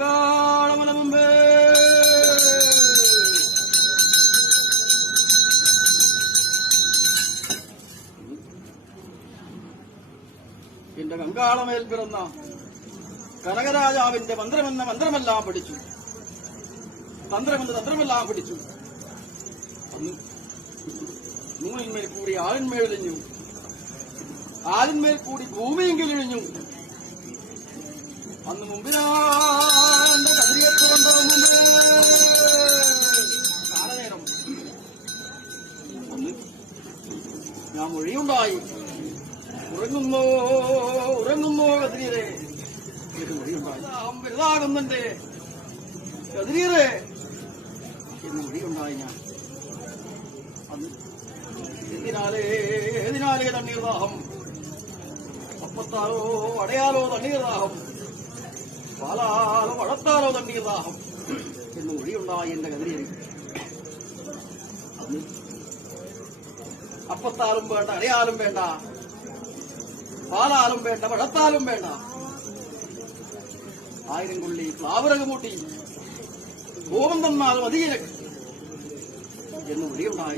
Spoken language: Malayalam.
അങ്കാളമല മുമ്പേ എന്റെ കങ്കാളമേൽ പിറന്ന കനകരാജാവിന്റെ മന്ത്രമെന്ന മന്ത്രമെല്ലാം പഠിച്ചു, തന്ത്രമെന്ന തന്ത്രമെല്ലാം പഠിച്ചു. അന്ന് നൂലിന്മേൽ കൂടി ആളിന്മേലിഞ്ഞു, ആലിന്മേൽ കൂടി ഭൂമിയെങ്കിലിഴിഞ്ഞു. അന്ന് മുമ്പിനാന്റെ കതിരിയത്തുകൊണ്ടോ മുമ്പേ കാലനേരം അന്ന് ഞാൻ മൊഴിയുണ്ടായി. ഉറങ്ങുന്നോ ഉറങ്ങുന്നോ കതിരിയരെ എന്ന് മൊഴിയുണ്ടായി. വലുതാകുന്നുണ്ട് കതിരിയരെ എന്ന് മൊഴിയുണ്ടായി. ഞാൻ അന്ന് ഏതിനാലേ തണ്ണീർദാഹം, അപ്പത്താലോ അടയാലോ തണ്ണീർദാഹം, പാലാലോ വടത്താലോ തണ്ണീർദാഹം എന്ന് മൊഴിയുണ്ടായി എന്റെ കതിരിയരെ. അന്ന് അപ്പത്താലും വേണ്ട, അടയാലും വേണ്ട, പാലാലും വേണ്ട, വടത്താലും വേണ്ട, 1000 കൊള്ളി പ്ലാവരക മൂട്ടി ഗോവം തന്നാൽ മതിയിലക്ക് എന്ന് മൊഴിയുണ്ടായി.